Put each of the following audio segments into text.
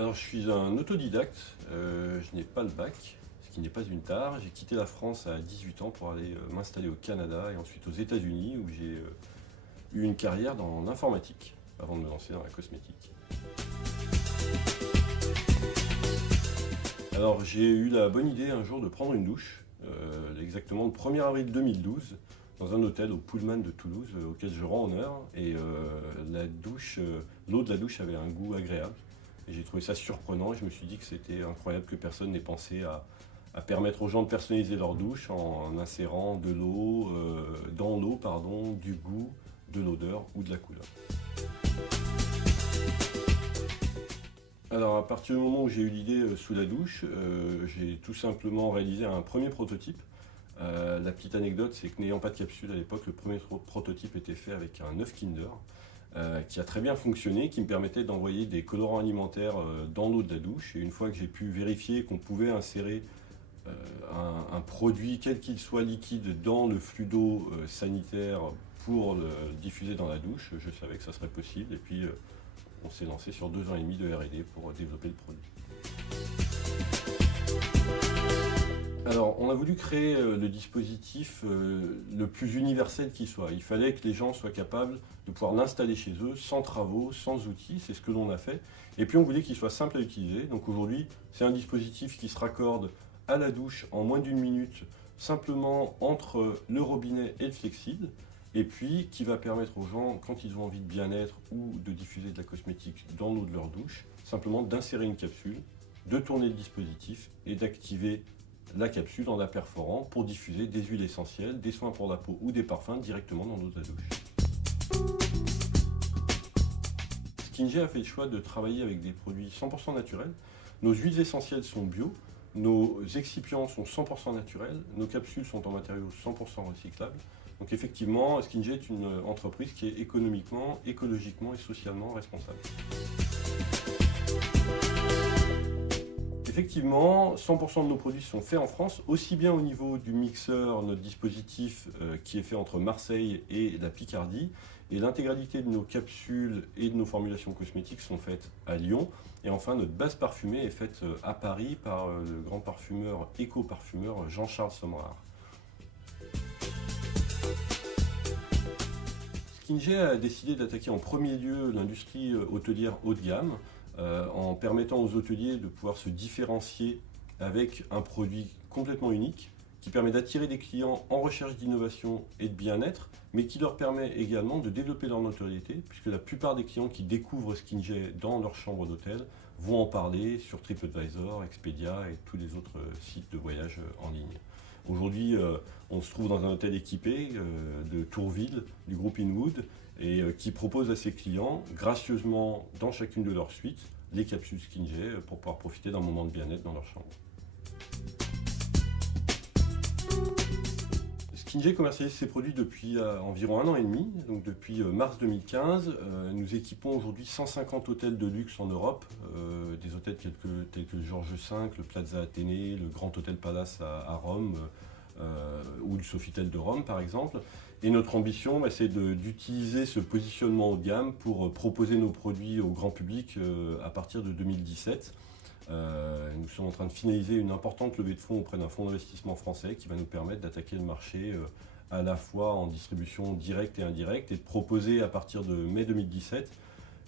Alors, je suis un autodidacte, je n'ai pas le bac, ce qui n'est pas une tare. J'ai quitté la France à 18 ans pour aller m'installer au Canada et ensuite aux États-Unis où j'ai eu une carrière dans l'informatique avant de me lancer dans la cosmétique. Alors, j'ai eu la bonne idée un jour de prendre une douche, exactement le 1er avril 2012, dans un hôtel au Pullman de Toulouse auquel je rends honneur. Et l'eau de la douche avait un goût agréable. Et j'ai trouvé ça surprenant et je me suis dit que c'était incroyable que personne n'ait pensé à permettre aux gens de personnaliser leur douche en insérant de l'eau, dans l'eau, pardon, du goût, de l'odeur ou de la couleur. Alors à partir du moment où j'ai eu l'idée sous la douche, j'ai tout simplement réalisé un premier prototype. La petite anecdote, c'est que n'ayant pas de capsule à l'époque, le premier prototype était fait avec un œuf Kinder. Qui a très bien fonctionné, qui me permettait d'envoyer des colorants alimentaires dans l'eau de la douche. Et une fois que j'ai pu vérifier qu'on pouvait insérer un produit, quel qu'il soit liquide, dans le flux d'eau sanitaire pour le diffuser dans la douche, je savais que ça serait possible. Et puis on s'est lancé sur 2 ans et demi de R&D pour développer le produit. Alors, on a voulu créer le dispositif le plus universel qui soit. Il fallait que les gens soient capables de pouvoir l'installer chez eux, sans travaux, sans outils, c'est ce que l'on a fait. Et puis on voulait qu'il soit simple à utiliser. Donc aujourd'hui, c'est un dispositif qui se raccorde à la douche en moins d'1 minute, simplement entre le robinet et le Flexid. Et puis qui va permettre aux gens, quand ils ont envie de bien-être ou de diffuser de la cosmétique dans l'eau de leur douche, simplement d'insérer une capsule, de tourner le dispositif et d'activer la capsule en la perforant pour diffuser des huiles essentielles, des soins pour la peau ou des parfums directement dans l'eau de la douche. Skinger a fait le choix de travailler avec des produits 100% naturels. Nos huiles essentielles sont bio, nos excipients sont 100% naturels, nos capsules sont en matériaux 100% recyclables. Donc effectivement, Skinger est une entreprise qui est économiquement, écologiquement et socialement responsable. Effectivement, 100% de nos produits sont faits en France, aussi bien au niveau du mixeur, notre dispositif qui est fait entre Marseille et la Picardie, et l'intégralité de nos capsules et de nos formulations cosmétiques sont faites à Lyon. Et enfin, notre base parfumée est faite à Paris par le grand parfumeur, éco-parfumeur Jean-Charles Sommerard. Skinger a décidé d'attaquer en premier lieu l'industrie hôtelière haut de gamme, en permettant aux hôteliers de pouvoir se différencier avec un produit complètement unique qui permet d'attirer des clients en recherche d'innovation et de bien-être, mais qui leur permet également de développer leur notoriété, puisque la plupart des clients qui découvrent Skinger dans leur chambre d'hôtel vont en parler sur TripAdvisor, Expedia et tous les autres sites de voyage en ligne. Aujourd'hui, on se trouve dans un hôtel équipé de Tourville, du groupe Inwood, et qui propose à ses clients, gracieusement dans chacune de leurs suites, les capsules Skinger pour pouvoir profiter d'un moment de bien-être dans leur chambre. Skinger commercialise ses produits depuis environ 1 an et demi, donc depuis mars 2015. Nous équipons aujourd'hui 150 hôtels de luxe en Europe, des hôtels tels que le Georges V, le Plaza Athénée, le Grand Hôtel Palace à Rome, ou le Sofitel de Rome par exemple. Et notre ambition, c'est d'utiliser ce positionnement haut de gamme pour proposer nos produits au grand public à partir de 2017. Nous sommes en train de finaliser une importante levée de fonds auprès d'un fonds d'investissement français qui va nous permettre d'attaquer le marché à la fois en distribution directe et indirecte et de proposer à partir de mai 2017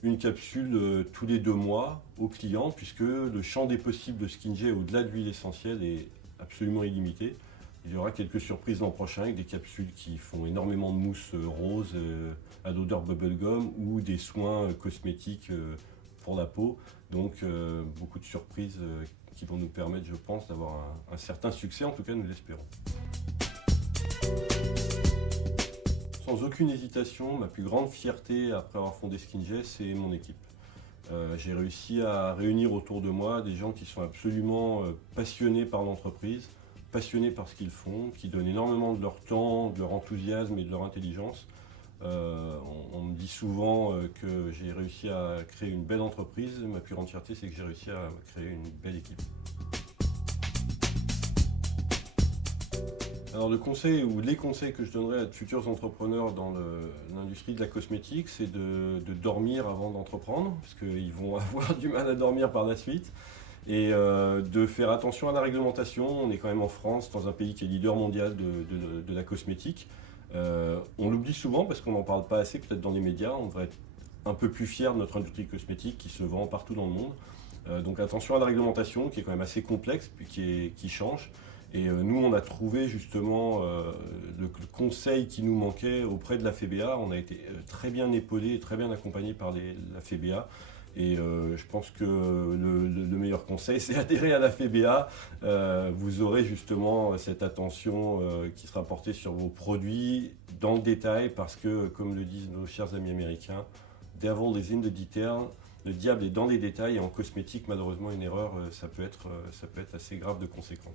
une capsule tous les 2 mois aux clients, puisque le champ des possibles de Skinger au-delà de l'huile essentielle est absolument illimité. Il y aura quelques surprises l'an prochain avec des capsules qui font énormément de mousse rose à l'odeur bubblegum ou des soins cosmétiques pour la peau. Donc beaucoup de surprises qui vont nous permettre, je pense, d'avoir un certain succès, en tout cas nous l'espérons. Sans aucune hésitation, ma plus grande fierté après avoir fondé Skinger, c'est mon équipe. J'ai réussi à réunir autour de moi des gens qui sont absolument passionnés par l'entreprise, passionnés par ce qu'ils font, qui donnent énormément de leur temps, de leur enthousiasme et de leur intelligence. On me dit souvent que j'ai réussi à créer une belle entreprise. Ma plus grande fierté, c'est que j'ai réussi à créer une belle équipe. Alors le conseil ou les conseils que je donnerais à de futurs entrepreneurs dans l'industrie de la cosmétique, c'est de dormir avant d'entreprendre, parce qu'ils vont avoir du mal à dormir par la suite, et de faire attention à la réglementation. On est quand même en France, dans un pays qui est leader mondial de la cosmétique. On l'oublie souvent parce qu'on n'en parle pas assez, peut-être dans les médias. On devrait être un peu plus fier de notre industrie cosmétique qui se vend partout dans le monde. Donc attention à la réglementation qui est quand même assez complexe puis qui change. Et nous, on a trouvé justement le conseil qui nous manquait auprès de la FEBA. On a été très bien épaulé et très bien accompagné par la FEBA. Et je pense que le meilleur conseil, c'est adhérer à la FEBA. Vous aurez justement cette attention qui sera portée sur vos produits dans le détail parce que, comme le disent nos chers amis américains, devil is in the detail. Le diable est dans les détails et en cosmétique, malheureusement, une erreur, ça peut être assez grave de conséquences.